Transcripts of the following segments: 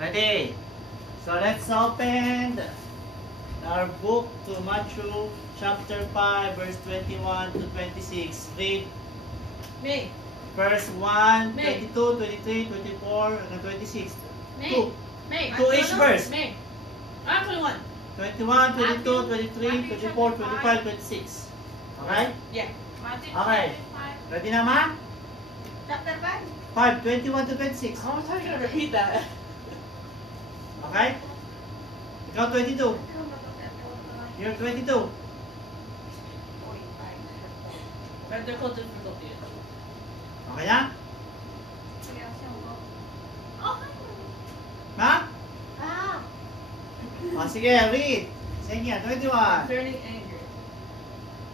Ready? So let's open our book to Matthew chapter 5 verse 21 to 26. Read Me. verse 1, May. 22, 23, 24, and 26. May. Two. May. Two each verse. May. I'm 21. 21, 22, Matthew, 23, Matthew 24, chapter 25, 26. Okay? Yeah. Matthew Okay. chapter 5. Ready na ma? Chapter 5. 5, 21 to 26. How am I gonna repeat that? Okay? Ikaw 22. You're 22. Technical difficulties. Okay na? Ha? O sige, read. Sa inyo, 21. Concerning anger.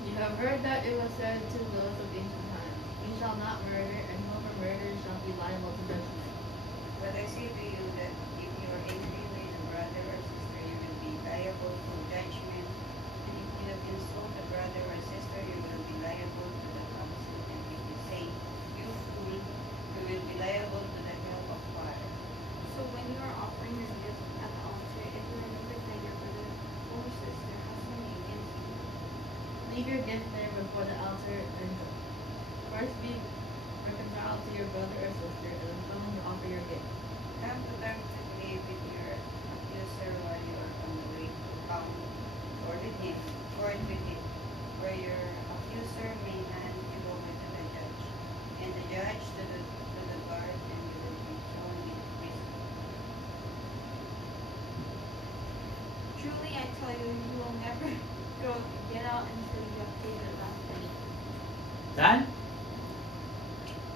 You have heard that it was said to those of ancient times, you shall not murder, and whoever murders shall be liable to judgment. But I say to you that if you are angry with a brother or sister, you will be liable to judgment. And if you have insulted a brother or sister, you will be liable to the council. And if you say, you fool, you will be liable to the hell of fire. So when you are offering your gift at the altar, if you remember that your brother or sister has something against you, Leave your gift there before the altar and go. First be reconciled to your brother or sister, and then come and offer your gift. Come to terms quickly with your accuser while you are on the way to count or with him, or your accuser may hand you over to the judge, and the judge to the guard, and you will be thrown into prison. truly I tell you, you will never get out until you have paid the last penny. Done?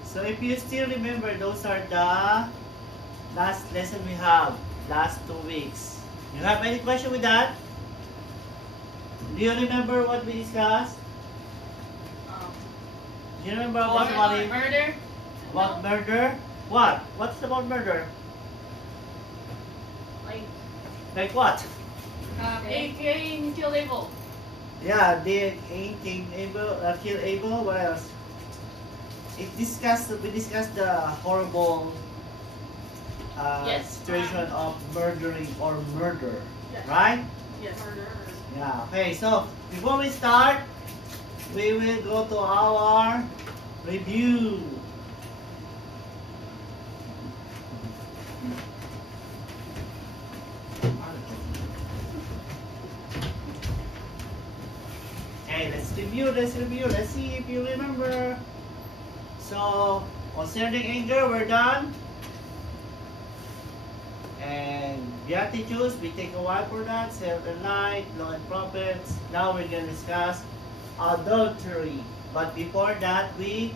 So if you still remember, those are the last lesson we have, last 2 weeks. You have any question with that? Do you remember what we discussed? Do you remember about money? Murder. About murder? What? What's about murder? Like, Like what? AKA kill Abel. Yeah, they ain't able, kill Abel. What else? We discussed the horrible Yes. situation of murdering or murder, Yes. right? Yes. Yeah. Okay. So before we start, we will go to our review. Okay, let's review. Let's see if you remember. So, concerning anger, we're done. And Beatitudes, we take a while for that. Salt and Light, Law and Prophets. Now we're going to discuss adultery. But before that, we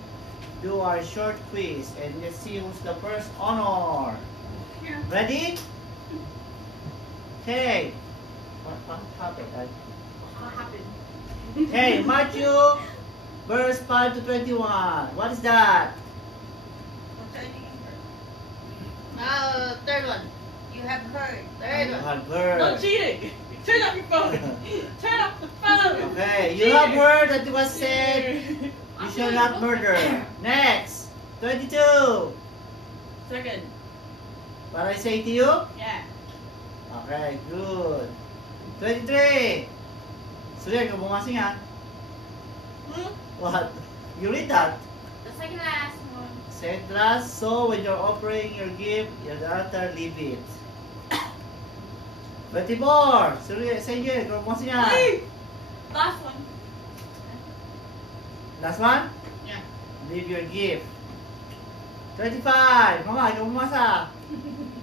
do our short quiz. And let's see who's the first honor. Yeah. Ready? Okay. What happened? What happened? Okay, Matthew, verse 5 to 21. What is that? Concerning anger, Third one. you have heard. Third You one. have heard. No cheating. Turn off your phone. Turn off the phone. Okay, you have heard that it was said, you shall not murder. Next, 22. Second. What I say to you? Yeah. Okay, good. 23. Surya, ikaw bumasing ha? What? You read that? The second last one. Said last, so when you're offering your gift, your altar, leave it. 24. Surya, say you, ikaw bumasing ha? Last one. Last one? Yeah. Leave your gift. 25. Mama, ikaw bumasa.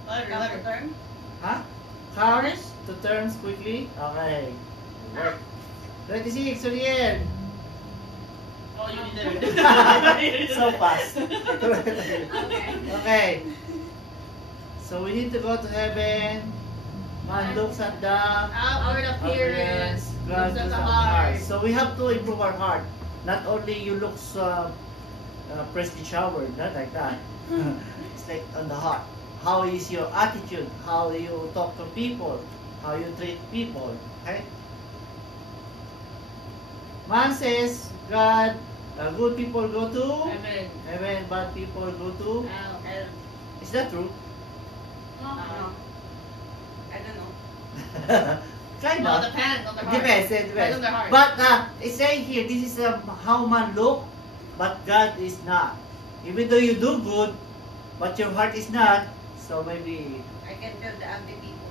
Letter. Turn. Ha? Count to terms quickly. Okay. Work. 26, Suriel. Oh, you did it. So fast. Okay. Okay. So we need to go to heaven. Man looks at the Outward appearance. God Looks at looks the at heart. So we have to improve our heart. Not only you look freshly showered, not like that. It's like on the heart. How is your attitude? How you talk to people? How you treat people? Okay? Man says, God, good people go to Heaven. heaven, bad people go to. Hell. Is that true? No. No. Kind Well, of. it depends on their heart. Depends, it Depends depends. on their heart. But it's saying here, this is how man look, but God is not. Even though you do good, but your heart is not, so maybe. I can tell the ugly people.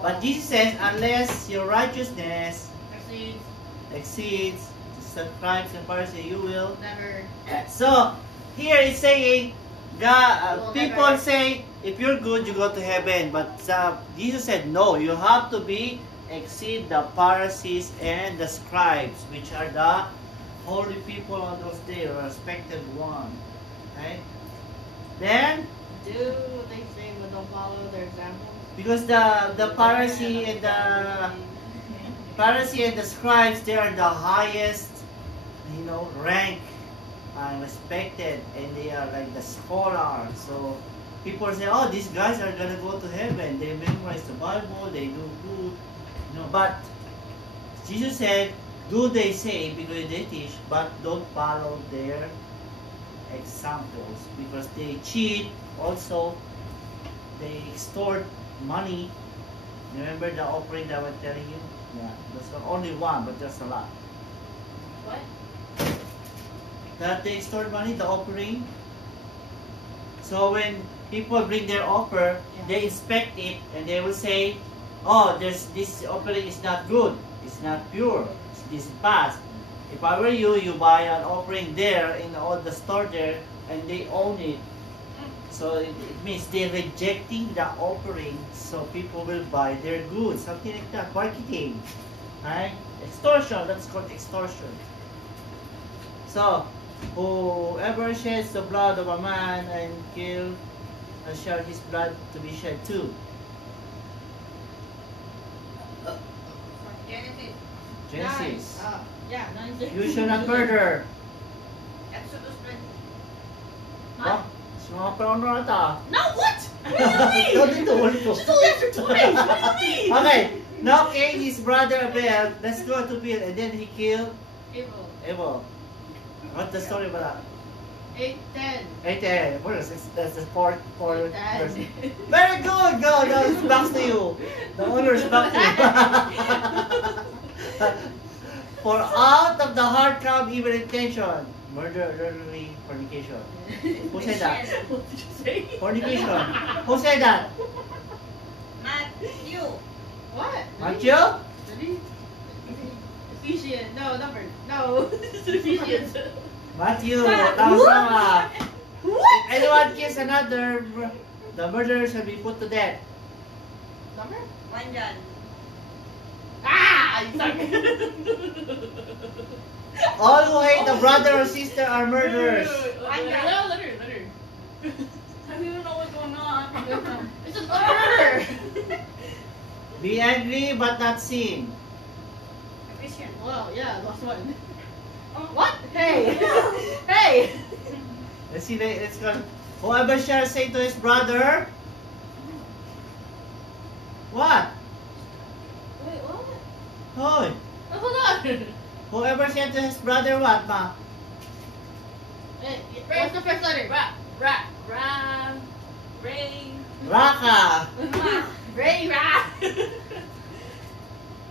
But Jesus says, unless your righteousness Proceeds, exceeds the crimes and Pharisee, you will. never. So here it's saying, God, Will people never. say, if you're good, you go to heaven. But Jesus said, no, you have to be exceed the Pharisees and the scribes, which are the holy people on those days, or respected one. Okay? Then, Do they say but don't follow their examples? because the Pharisee and the scribes, they are the highest, rank, respected, and they are like the scholar. So people say, oh, these guys are gonna go to heaven. They memorize the Bible, they do good, But Jesus said, do they say because they teach, but don't follow their examples because they cheat. Also, they extort money. Remember the offering that I was telling you? Yeah, that's not only one, but there's a lot. What? That they extort money, the offering. So when people bring their offer, they inspect it and they will say, oh, this offering is not good, it's not pure, this is bad. If I were you, you buy an offering there in all the store there and they own it. So it means they're rejecting the offering so people will buy their goods, something like that, marketing. Right? Extortion, that's called extortion. So, whoever sheds the blood of a man and kill, shall his blood to be shed too. Genesis. Genesis. Yeah, 96. You shall not murder. Exodus 20. Huh? Mga prono ata. No, what? What do you mean? No, dito, dito. She's only after twice. What do you mean? Okay, now Cain, his brother Abel, let's go to Bill, and then he killed April. Abel. What's the story about that? 8:10. That's the fourth verse. 8:10. Very good, go, it's back to you. The honor is back to you. For out of the heart come evil intention, murder, adultery, fornication. Who said that? What did you say? Fornication. Who said that? Matthew. What? Matthew? Really? Ephesians. No, number. No. It's Ephesians. Matthew, tama. What? If anyone kills another, the murderer shall be put to death. Number? 1 John. Ah! You suck. All who hate a brother or sister are murderers. Letter. I don't even know what's going on. It's a letter. Be angry but not sin. Christian. Well, yeah, last one. What? Hey! Hey! Let's see, let's go. Whoever shall say to his brother, what? Wait, what? Hoy. Oh, hold on. Whoever said to his brother, what, ma? Hey, what's the first letter? Ram. Ray. Raka. Ray.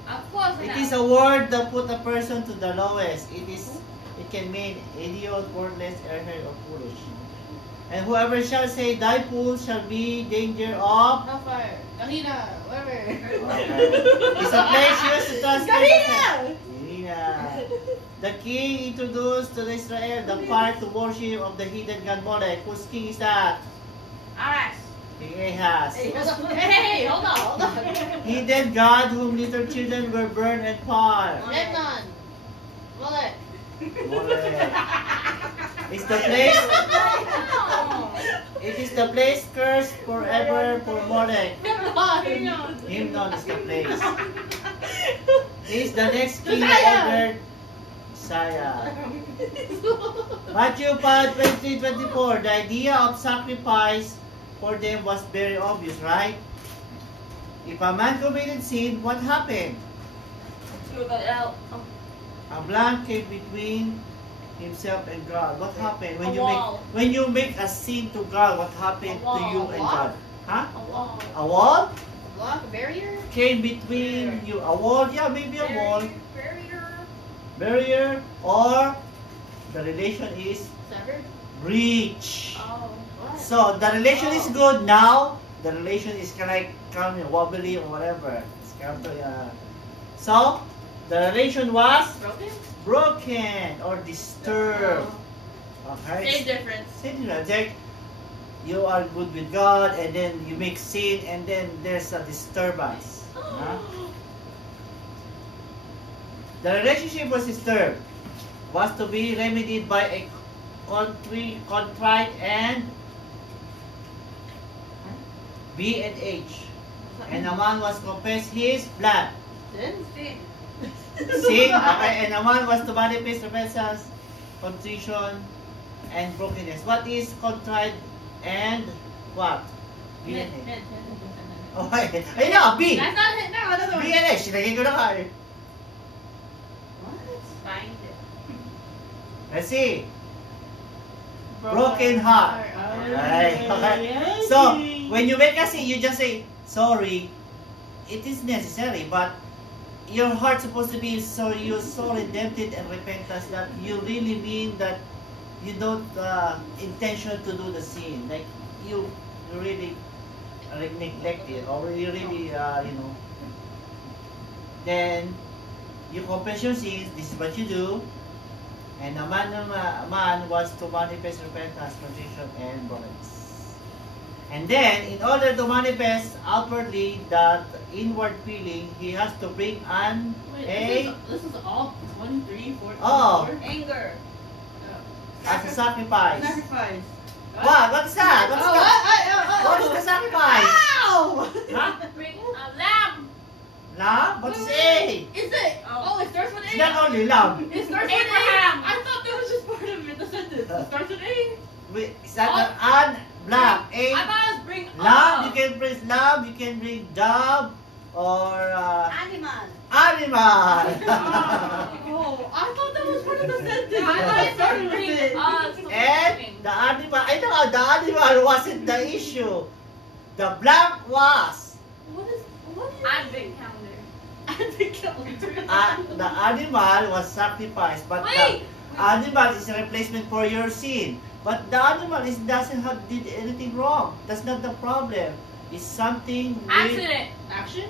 Of course. It is a word that put a person to the lowest. It can mean idiot, worthless, airhead, or foolish. And whoever shall say, thy fool shall be danger of. Hellfire. Kahina. Whatever. It's a place used to translate. Kahina! Kahina. The king introduced to Israel the part to worship of the hidden god Molech. Whose king is that? Aras. King Ahaz. Hey, hold on. Hidden god whom little children were burned and fire. Lebanon. Molech. Molech. It's the place. It is the place cursed forever for Molech. Himnon is the place. He is the next king ordered Messiah. Matthew 5:23-24. The idea of sacrifice for them was very obvious, right? If a man committed sin, what happened? A blank came between himself and God. What happened when you make a sin to God? What happened to you and God? Huh? A wall. A wall? Block? block, a barrier? came between you. A wall, yeah, maybe a wall. Barrier. Barrier, or the relation is Severed? breach. Oh, what? So the relation is Oh. good now. The relation is kind of wobbly or whatever. It's kind of, so the relation was Broken? broken or disturbed. Oh. Okay. Same difference. Same like you are good with God, and then you make sin, and then there's a disturbance. Huh? The relationship was disturbed. Was to be remedied by a contrite and B and H. And a man was confess his blood. Then? Sin. Sin, okay, and a man was to manifest repentance, contrition, and brokenness. What is contrite and what? B and H. Okay, ayun na, B. That's not it. No, another one. B and H, sinagay ko na ka eh. What? Find it. Let's see. Broken heart. Okay, okay. So, when you make a sin, you just say, sorry. It is necessary, but your heart's supposed to be so you're so redempted and repentance that you really mean that you don't intention to do the sin. Like you really neglect it, or you really then you confess your sins. This is what you do. And a man was to manifest repentance, contrition, and brokenness. And then, in order to manifest outwardly that inward feeling, he has to bring an Wait, this is all 1, 3, 4, Oh. 4? Anger. as a sacrifice. Sacrifice. What? What's that? What's that? What is the sacrifice? Ow! Huh? Bring a lamb. Lamb? What's A? Is it? Oh, it starts with It's A. not only lamb. It starts Abraham. with A. I thought that was just part of it, the sentence. It starts with A. Wait, is that an lamb? I A? thought it was bring Lamb, you can bring lamb, you can bring dove, or animal. animal. Oh, I thought that was part of the sentence. I thought it started started with bring it. And the animal, I know the animal wasn't the issue. The blank was. What is Advent calendar. Advent calendar? The animal was sacrificed, but Wait! the animal is a replacement for your sin. But the animal doesn't have did anything wrong. That's not the problem. It's something with Accident. Action?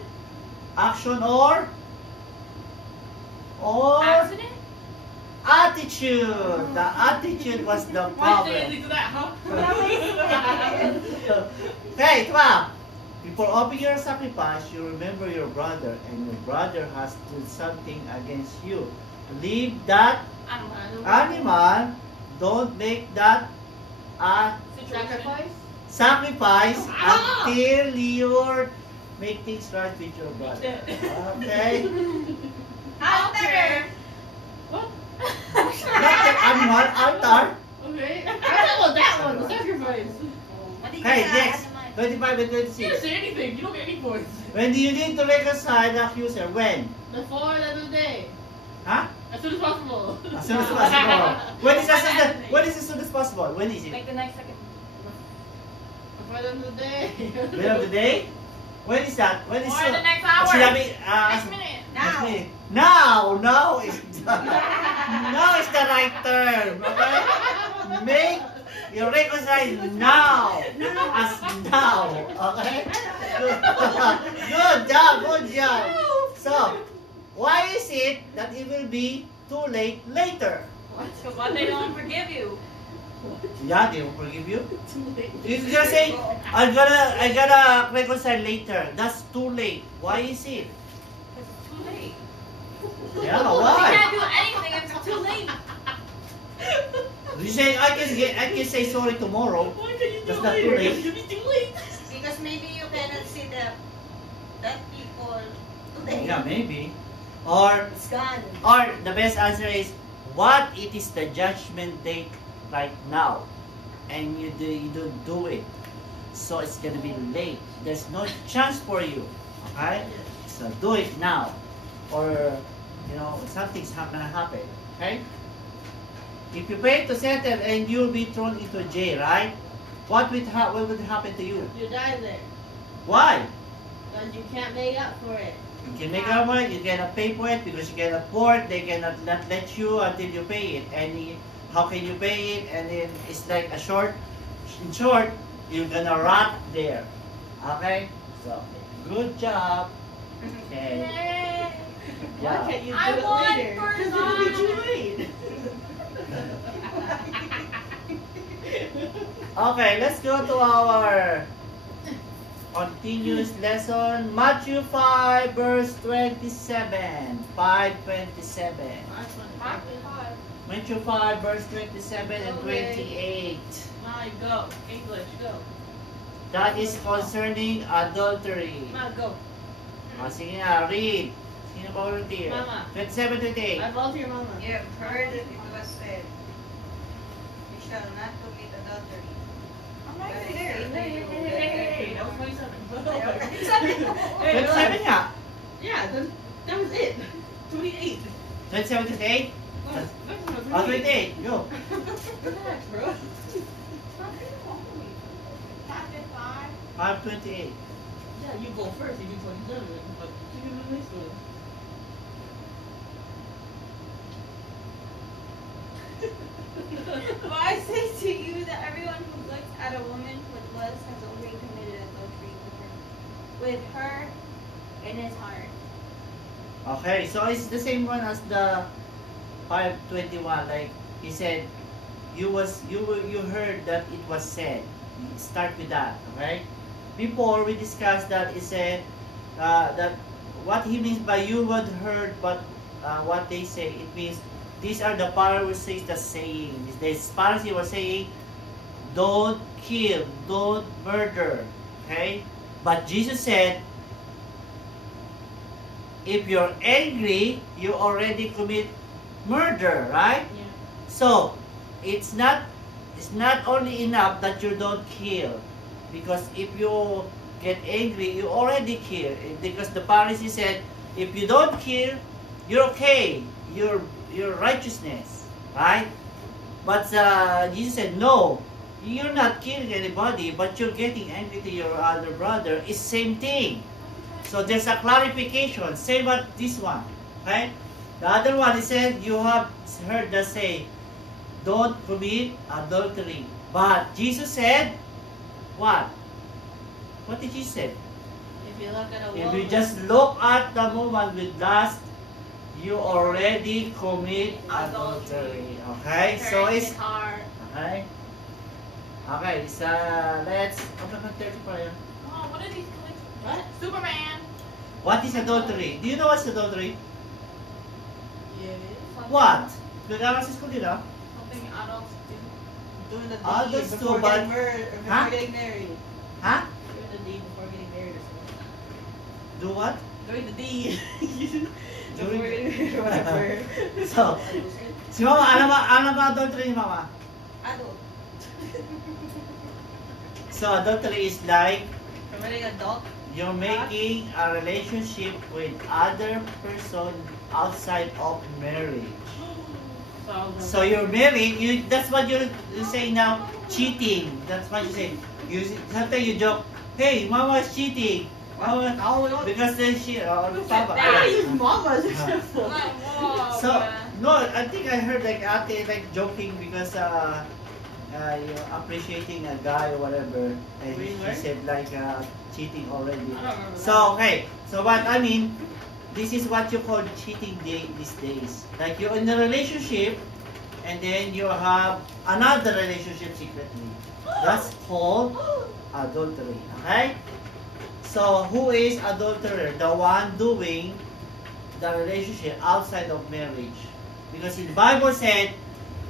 action or Accident? attitude. The attitude was the Why did problem. you do that, huh? Hey, come on. Before offering your sacrifice, you remember your brother, and your brother has done something against you. Leave that animal. Don't make that a Sacrifice? sacrifice Ah! until you make things right with your brother. Okay? Altar. What? Not the animal, altar. Okay. I thought about that one, the sacrifice. Okay, next. 25 and You didn't 26. say anything. You don't get any points. When do you need to reconcile the accuser? When? Before the end of the day. Huh? As soon as possible. As soon as possible. When is as soon as possible? When is it? Like the next second. Before the end of the day. Middle of the day? When is that? When is Or the next At hour. sinabi, Next minute. next Now. minute. Now is now is the right term. Okay? Make you reconcile now as now. Okay? Good job, good job. So, why is it that it will be too late later? So what they don't forgive you. Yeah, they will forgive you. Too late. You just say, I gotta reconcile later. That's too late. Why is it? Because it's too late. Yeah, You why? can't do anything if it's too late. You say I can say sorry tomorrow. Why can you do That's it not later? too late. It's gonna be too late. Because maybe you cannot see that people today. Yeah, maybe. Or It's gone. the best answer is, what it is the judgment date right now, and you don't do it, so it's gonna be late. There's no chance for you. Okay, so do it now, or something's gonna happen. Okay. If you fail to settle and you'll be thrown into jail, right? What would happen to you? You die there. Why? Then you can't make up for it. You can make up for it, you cannot pay for it because you cannot afford, they cannot not let you until you pay it. How can you pay it? And then it's like in short, you're gonna rot there. Okay? So, good job. Okay. Yay! Why Yeah. can't you do I it won later? for Because it'll be too late. Okay, let's go to our continuous lesson. Matthew 5 verse 27. 5:27. Matthew 5 verse 27 and 28. My go. English, go. That is concerning adultery. Ma, go. Sige nga, read. Sino ba volunteer? Mama. 27, 28. I volunteer mama. You have heard that it was said, you shall not commit adultery. I'm But right I there. say to you Hey, that that was 27. Hey, 27 nga. Yeah, that was it. 28. 27, 28. Oh, 28. Go. Relax, bro. Chapter 5. 5:28. Yeah, you go first. You do 27. But you do the next one. For I say to you that everyone who looks at a woman with lust has already committed adultery with her in his heart. Okay, so it's the same one as the 5:21. Like he said, you heard that it was said. Start with that, okay? Before we discussed that, he said that what he means by you had heard, but what they say, it means these are the Pharisees that saying. The Pharisees were saying, don't kill, don't murder, okay? But Jesus said, if you're angry, you already commit murder, right? Yeah. So it's not only enough that you don't kill, because if you get angry, you already kill. Because the Pharisees said, if you don't kill, you're okay, you're righteousness, right? But Jesus said, no, you're not killing anybody, but you're getting angry to your other brother. It's same thing. So there's a clarification. Same as this one, okay? The other one, he said, you have heard the say, don't commit adultery. But Jesus said, what? What did Jesus say? If you look at a If woman. you just look at the woman with lust, you already commit adultery. Okay? So it's hard. okay. Okay, so let's open the 30 for you. Oh, what are these collections? What? Superman. What is adultery? Do you know what's adultery? Yes. What? Nag-aaral sa school nila? Something adults do. Doing the Adults deed do, before but- getting married. Before Huh? getting married. Huh? Doing the deed before getting married or something. Do what? Doing the deed. before Doing- getting married or whatever. So, si Mama, alam ba adultery ni Mama? Adult. So, adultery is like Committing adult. you're making a relationship with other person outside of marriage. So you're married, that's what you're saying now, cheating. That's what you say. Sometimes you joke, hey, Mama is cheating. Mama, because then she, or Papa. Ah, use mama's Like, whoa, So, man. no, I think I heard like ate like joking because you're appreciating a guy or whatever, and Really? he said like cheating already. I don't remember So that. okay, so what I mean, this is what you call cheating day these days. Like you're in a relationship, and then you have another relationship secretly. That's called adultery. Okay. So who is adulterer? The one doing the relationship outside of marriage. Because in the Bible said,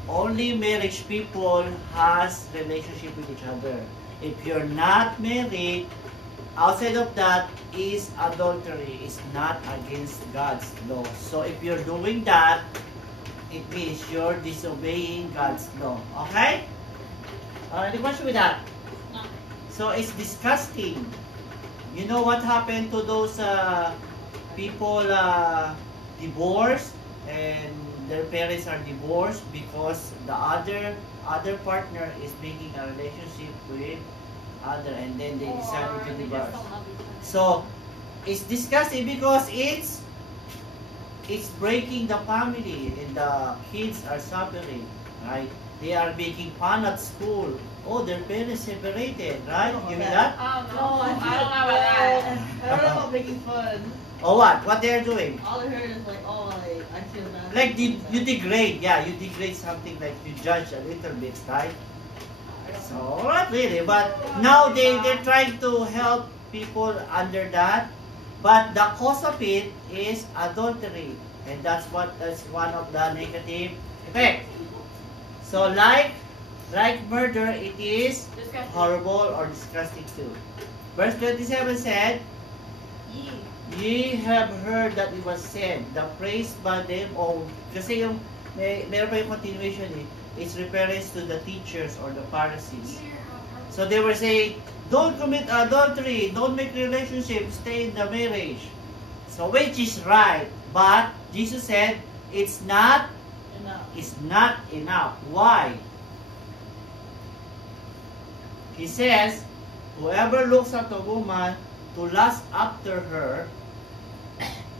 only marriage people has relationship with each other. If you're not married, outside of that is adultery. It's not against God's law. So if you're doing that, it means you're disobeying God's law. Okay? Any question with that? No. So it's disgusting. You know what happened to those people divorced and their parents are divorced because the other partner is making a relationship with other, and then they decided to Or they just divorce. don't love each other. So It's disgusting because it's breaking the family and the kids are suffering, right? They are making fun at school. Oh, their parents separated, right? You mean that? No, I don't know about that. I don't know about making fun. Or what? What they are doing? All I heard is like, oh, I feel bad. Like you degrade, yeah, you degrade something like you judge a little bit, right? So not really, but now they're trying to help people under that. But the cause of it is adultery, and that's one of the negative effects. So like murder, it is Disgusting. horrible or disgusting too. Verse 27 said, Yee. Ye have heard that it was said, the praise by them, o kasi yung, meron pa yung continuation eh, it's reference to the teachers or the Pharisees. So they were saying, don't commit adultery, don't make relationship, stay in the marriage. So which is right, but Jesus said, it's not enough. Why? He says, whoever looks at a woman to lust after her,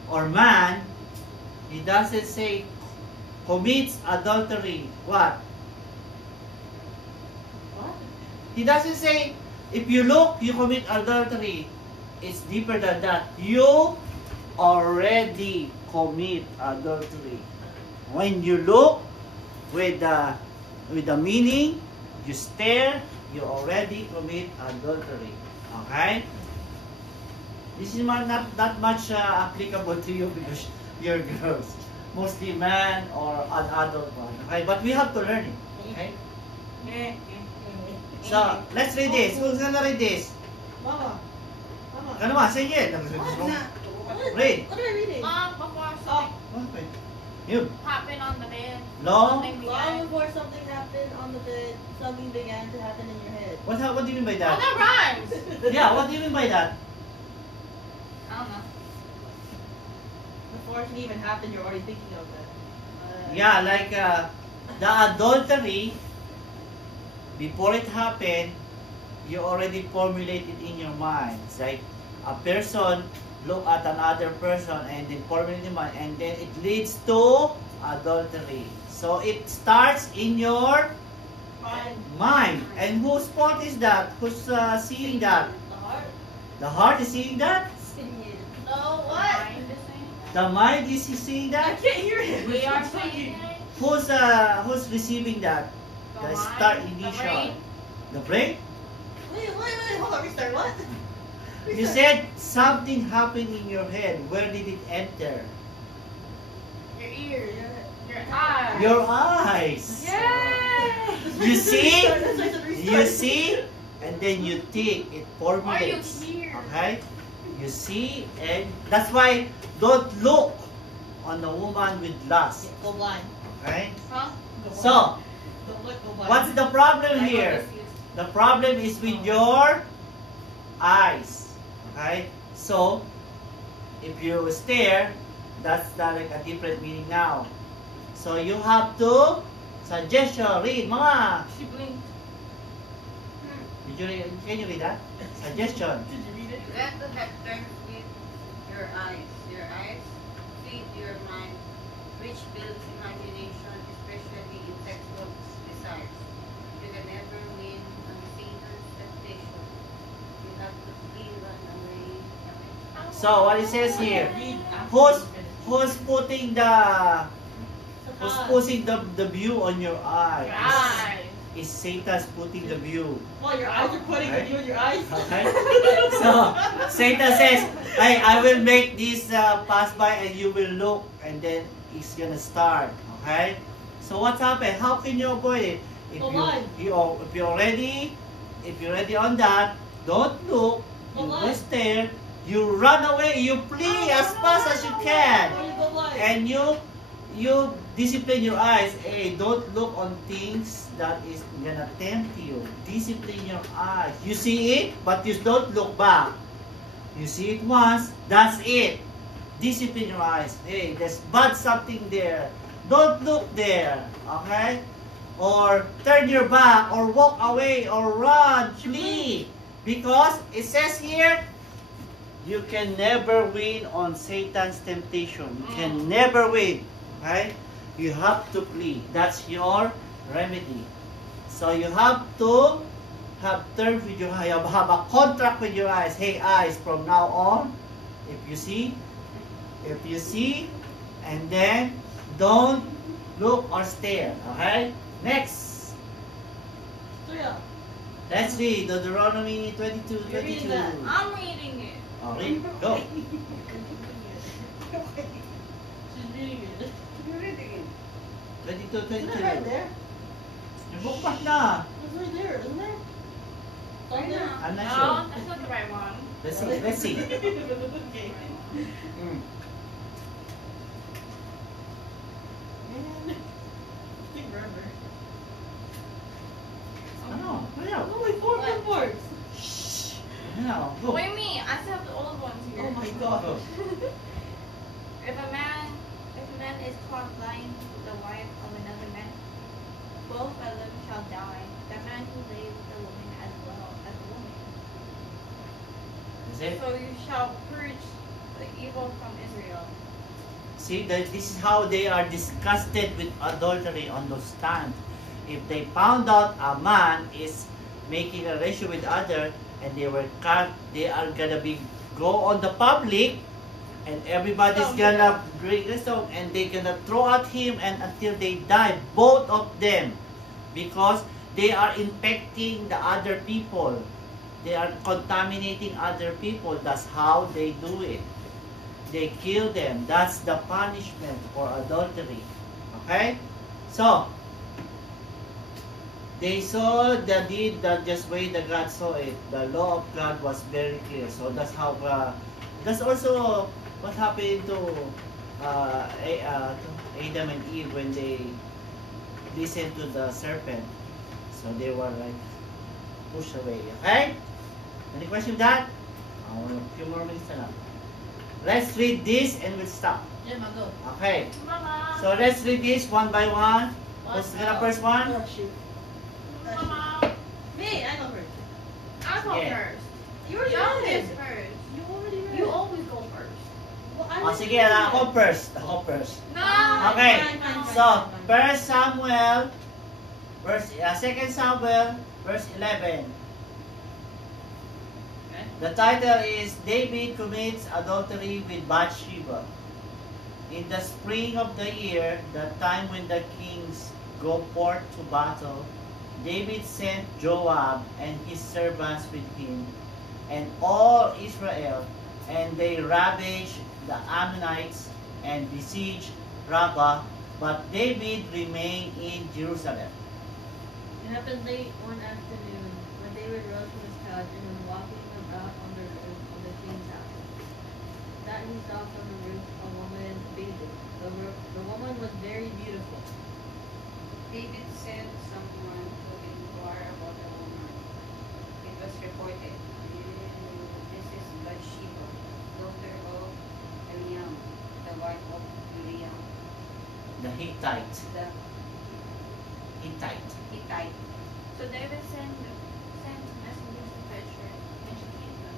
or man, he doesn't say commits adultery. What? What? He doesn't say if you look, you commit adultery. It's deeper than that. You already commit adultery. When you look with the meaning, you stare, you already commit adultery. Okay? This is not much applicable to you because you're girls. Mostly man or an adult one. Okay? But we have to learn it. Okay? So, let's read this. Who's gonna read this? Mama. Ano ba? Say it. Read. What are you reading? Before something Okay. Yun. happened on the bed. Long. something Long began. before something happened on the bed, something began to happen in your head. What do you mean by Oh, that? that rhymes. Yeah, what do you mean by that? I don't know. Before it can even happen, you're already thinking of it. Yeah, like the adultery, before it happened, you already formulate it in your mind. It's like a person look at another person and then formulate in mind, and then it leads to adultery. So it starts in your Fine. mind. And whose fault is that? Who's seeing that? The heart. The heart is seeing that? No, what? Mind is saying. The mind is seeing I that? can't hear it. We are It's saying fucking- it. Who's receiving that? The The mind, start the initial. brain. The brain? Wait, hold on, restart, what? You said something happened in your head. Where did it enter? Your ear, Your eyes. Your eyes. Yay! You see? That's why I said restart. You see? And then you think it Are you formulates. here? Okay? You see? And that's why don't look on a woman with lust. Go blind. Okay? Huh? Go blind. So, Don't look, go blind. what's the problem I got here? confused. The problem is with your eyes. Okay? So, if you stare, that's like a different meaning now. So, you have to suggestion, read, mga. She blinked. Can you read that? Suggestion. Did you read it? Let the head turn with your eyes. Your eyes feed your mind, which builds imagination, especially in sexual desires. You can never win on Satan's temptation. You have to flee, run away from it. So, what it says here? Read after Who's you finish. who's putting the view on your Your eye? eyes. Is Satan's putting the view. Well, your eyes are putting the view in your eyes. Okay? So, Satan says, hey, I will make this pass by and you will look and then it's gonna start. Okay? So what's happened? How can you avoid it? If Go blind. if you're already on that, don't look, Go you blind. just stare, you run away, you flee as fast as you can. Or you go blind. And you discipline your eyes. Hey, don't look on things that is gonna tempt you. Discipline your eyes. You see it, but you don't look back. You see it once, that's it. Discipline your eyes. Hey, there's bad something there. Don't look there. Okay? Or turn your back, or walk away, or run, flee. Because it says here, You can never win on Satan's temptation. You can never win. Okay? You have to flee. That's your remedy. So you have to have terms with your eyes. Have a contract with your eyes. Hey eyes, from now on, if you see, and then don't look or stare. Okay? Next. So yeah. Let's read Deuteronomy 22, You're 22. reading that. I'm reading it. Oh, read. Go. She's reading it. You're reading it. 22, Isn't 22. it right there? Bukbak na. It's right there, isn't it? I Right there? know. I'm not No, sure. that's not the right one. Let's see. Let's see. Okay. Mm. Man. Take forever. Ano? Kaya. Oh my four What? bookmarks. Shh. Ano? Go. What do you mean? I still have the old ones here. Oh my god. Go. If a man is caught lying with the wife of another man, both of them shall die. The man who lay with the woman as well as the woman. Is it? So you shall purge the evil from Israel. See, this is how they are disgusted with adultery on those stands. If they found out a man is making a ratio with other and they were caught, they are gonna be go on the public and everybody's Stone gonna break the stone and they're gonna throw at him and until they die, both of them, because they are infecting the other people. They are contaminating other people. That's how they do it. They kill them. That's the punishment for adultery. Okay? So, they saw the deed that just way that God saw it. The law of God was very clear. So that's how. That's also what happened to Adam and Eve when they listened to the serpent. So they were like pushed away. Okay? Any question with that? A few more minutes na lang. Let's read this and we'll stop. Yeah, go. Okay. Mama. So let's read this one by one. Who's gonna first one? Oh, shoot. Mama. Me, I go first. I go Yeah. first. You already Young read. is first. You already read. You always go first. Well, I Oh, already sige, read ako it. first. Ako first. No. Okay. Fine. So, 1 Samuel, verse, 2 Samuel, verse 11. Okay. The title is David commits adultery with Bathsheba. In the spring of the year, the time when the kings go forth to battle, David sent Joab and his servants with him and all Israel, and they ravaged the Ammonites and besieged Rabbah, but David remained in Jerusalem. It happened late one afternoon when David rose from his couch and was walking about on the roof of the king's house. That he saw from the roof a woman bathing. The woman was very beautiful. David sent someone to inquire about the woman. It was reported, this is Bathsheba, daughter of Eliam, the wife of Uriah, The Hittite. the Hittite. Hittite. So David sent messengers to fetch her, and she came to him,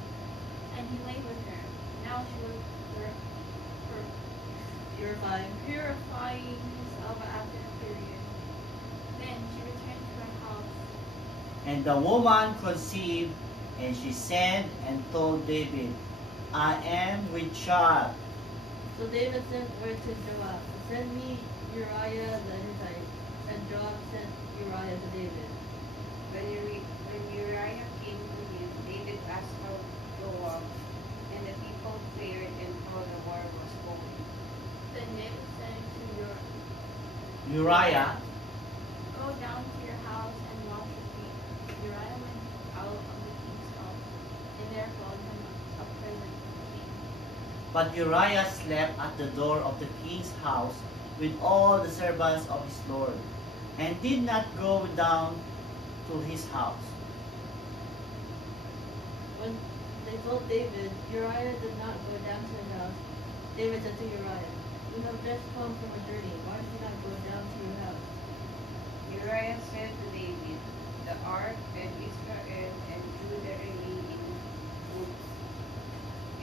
and he lay with her. Now she was purifying himself after the period. Then she returned to her house. And the woman conceived, and she sent and told David, I am with child. So David sent word to Joab, send me Uriah the Hittite. And Joab sent Uriah to David. When Uriah came to him, David asked how Joab, and the people feared and how the war was going. Then David said to Uriah, Go down to your house and wash your feet. Uriah went out of the king's house, and there found him a present from the king. but Uriah slept at the door of the king's house with all the servants of his lord, and did not go down to his house. When they told David, Uriah did not go down to his house, David said to Uriah, you have just come from a journey. Why did you not go down to your house? Uriah said to David, the ark and Israel and Judah remain in woods,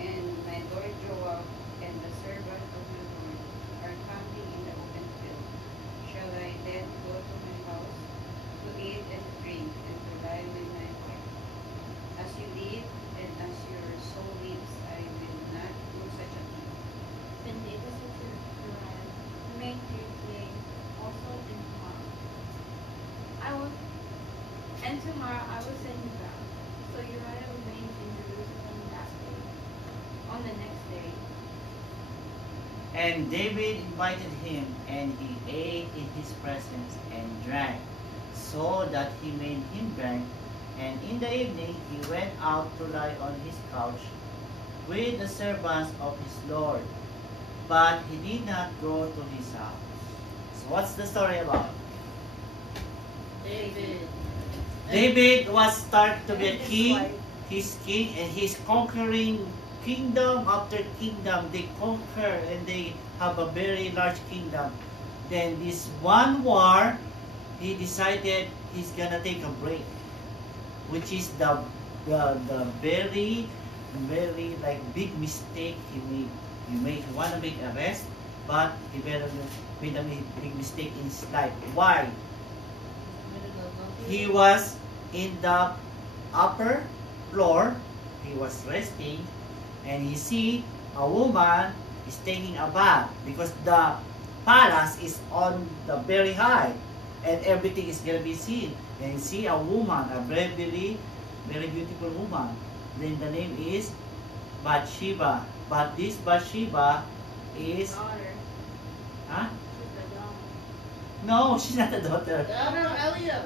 and Lord Joab and the servant of the Lord are camping in the open field. Shall I then go to my house to eat and drink and to lie with my wife? As you live and as your soul lives, I will not do such a thing. Then David said to Uriah, remain here today, also and tomorrow. Tomorrow I will send you back. So Uriah remained in Jerusalem that day. On the next day, And David invited him, and he ate in his presence and drank, so that he made him drink. And in the evening he went out to lie on his couch with the servants of his Lord. But he did not go to his house. So what's the story about? David. David was started to be a And his king. wife. He's king and he's conquering kingdom after kingdom. They conquer and they have a very large kingdom. Then this one war, he decided he's gonna take a break, which is the very like big mistake he made. He wanna make a rest, but he made a big mistake in his life. Why? He was in the upper floor, he was resting, and he see a woman is taking a bath because the palace is on the very high and everything is gonna be seen. And he see a woman, a very beautiful woman. Then the name is Bathsheba. But this Bathsheba is, daughter, huh? she's the daughter. No, she's not a daughter. Daughter of Eliab.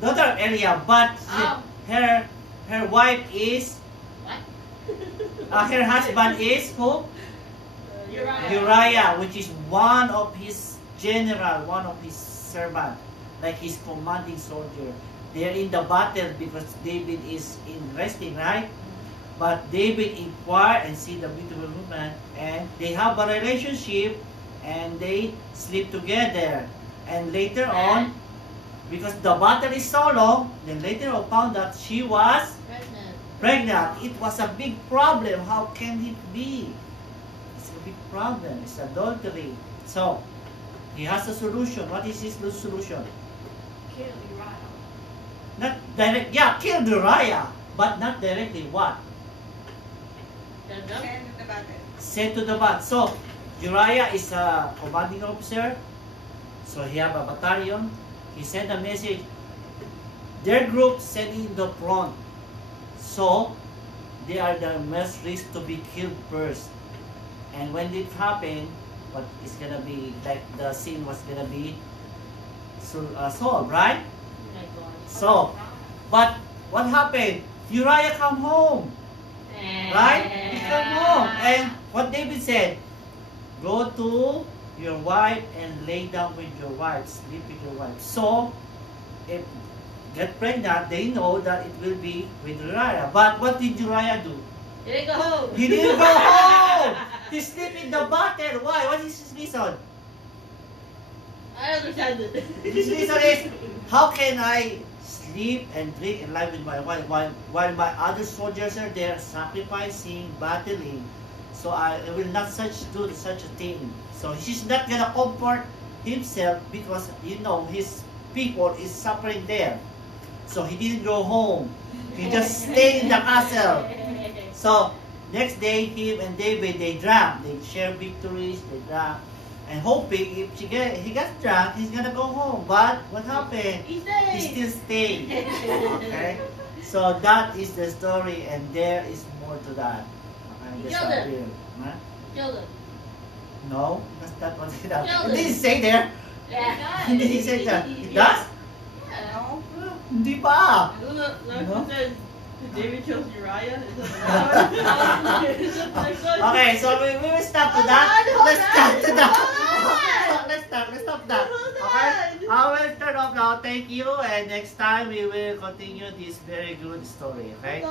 Daughter of Eliab, but Oh. her wife is, What? her husband is who? Uriah. Uriah, which is one of his general, one of his servant, like his commanding soldier. They're in the battle because David is in resting, right? But David inquire and see the beautiful woman, and they have a relationship, and they sleep together. And later on, because the battle is so long, then later on found that she was Pregnant. pregnant. It was a big problem. How can it be? It's a big problem. It's adultery. So, he has a solution. What is his solution? Kill Uriah. Not direct, yeah, kill Uriah, but not directly. What? Stand up. Send to the battle. Sent to the battle. So, Uriah is a commanding officer. So, he have a battalion. He sent a message. Their group sent in the front. So, they are the most risk to be killed first. And when it happened, what is gonna be, like the scene was gonna be solved, right? Oh my God. So, but what happened? Uriah come home, right? He come home. And what David said, go to your wife and lay down with your wife, sleep with your wife. So, if get pregnant, they know that it will be with Uriah. But what did Uriah do? Did it go home? He didn't go home. He sleep in the battle. Why? What is his reason? I understand it. His reason is, how can I sleep and drink and lie with my wife while my other soldiers are there sacrificing, battling? So I will not do such a thing. So he's not gonna comfort himself because his people is suffering there. So he didn't go home. He just stayed in the castle. So next day, him and David, they drank. They share victories. They drank, and hoping if he gets drunk, he's gonna go home. But what happened? He He stayed. still stayed. Okay. So that is the story, and there is more to that. Okay, He that's killed not him. real. Huh? Killed him. No, that's not what he does. Killed Did he him. say there? Yeah. Did he say that? It does? Yeah. No. Hindi pa. Look, look, No? it says David kills Uriah. Is that the next one? Okay, so we will stop to Hold that. on, hold Let's stop on, to that. hold on. Let's stop that. Hold Okay? on. I will turn off now. Thank you. And next time we will continue this very good story. Okay?